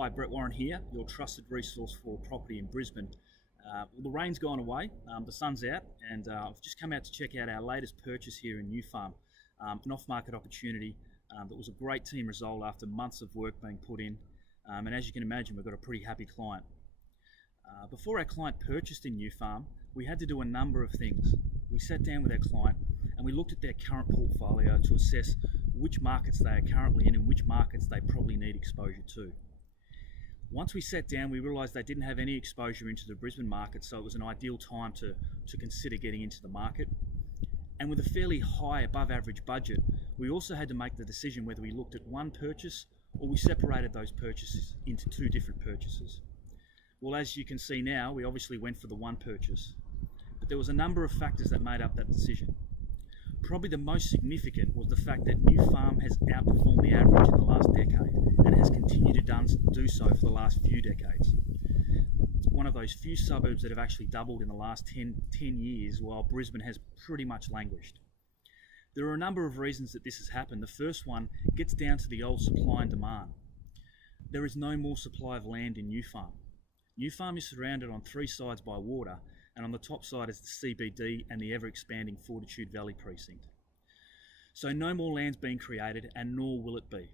Hi, Brett Warren here, your trusted resource for property in Brisbane. Well, the rain's gone away, the sun's out, and I've just come out to check out our latest purchase here in New Farm, an off-market opportunity that was a great team result after months of work being put in, and as you can imagine, we've got a pretty happy client. Before our client purchased in New Farm, we had to do a number of things. We sat down with our client and we looked at their current portfolio to assess which markets they are currently in and which markets they probably need exposure to. Once we sat down, we realised they didn't have any exposure into the Brisbane market, so it was an ideal time to consider getting into the market. And with a fairly high above average budget, we also had to make the decision whether we looked at one purchase or we separated those purchases into two different purchases. Well, as you can see now, we obviously went for the one purchase, but there was a number of factors that made up that decision. Probably the most significant was the fact that New Farm has outperformed the average in the last decade and has continued to do so for the last few decades. It's one of those few suburbs that have actually doubled in the last 10 years, while Brisbane has pretty much languished. There are a number of reasons that this has happened. The first one gets down to the old supply and demand. There is no more supply of land in New Farm. New Farm is surrounded on three sides by water, and on the top side is the CBD and the ever-expanding Fortitude Valley precinct. So no more land's being created, and nor will it be.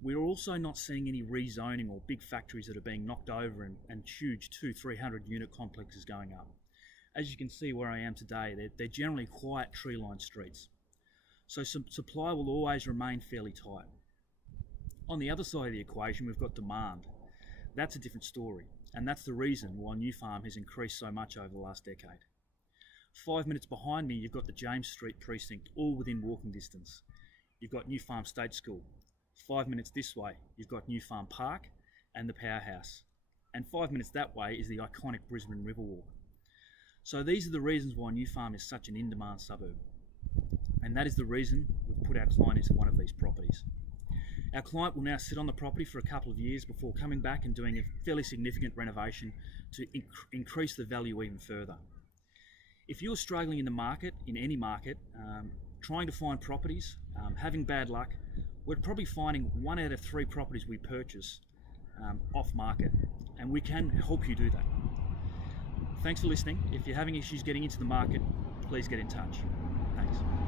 We are also not seeing any rezoning or big factories that are being knocked over and huge 200-300 unit complexes going up. As you can see where I am today, they're generally quiet tree-lined streets. So supply will always remain fairly tight. On the other side of the equation, we've got demand. That's a different story, and that's the reason why New Farm has increased so much over the last decade. 5 minutes behind me, you've got the James Street precinct, all within walking distance. You've got New Farm State School. 5 minutes this way, you've got New Farm Park and the Powerhouse. And 5 minutes that way is the iconic Brisbane Riverwalk. So these are the reasons why New Farm is such an in-demand suburb. And that is the reason we've put our client into one of these properties. Our client will now sit on the property for a couple of years before coming back and doing a fairly significant renovation to increase the value even further. If you're struggling in the market, in any market, trying to find properties, having bad luck, we're probably finding 1 out of 3 properties we purchase off market, and we can help you do that. Thanks for listening. If you're having issues getting into the market, please get in touch.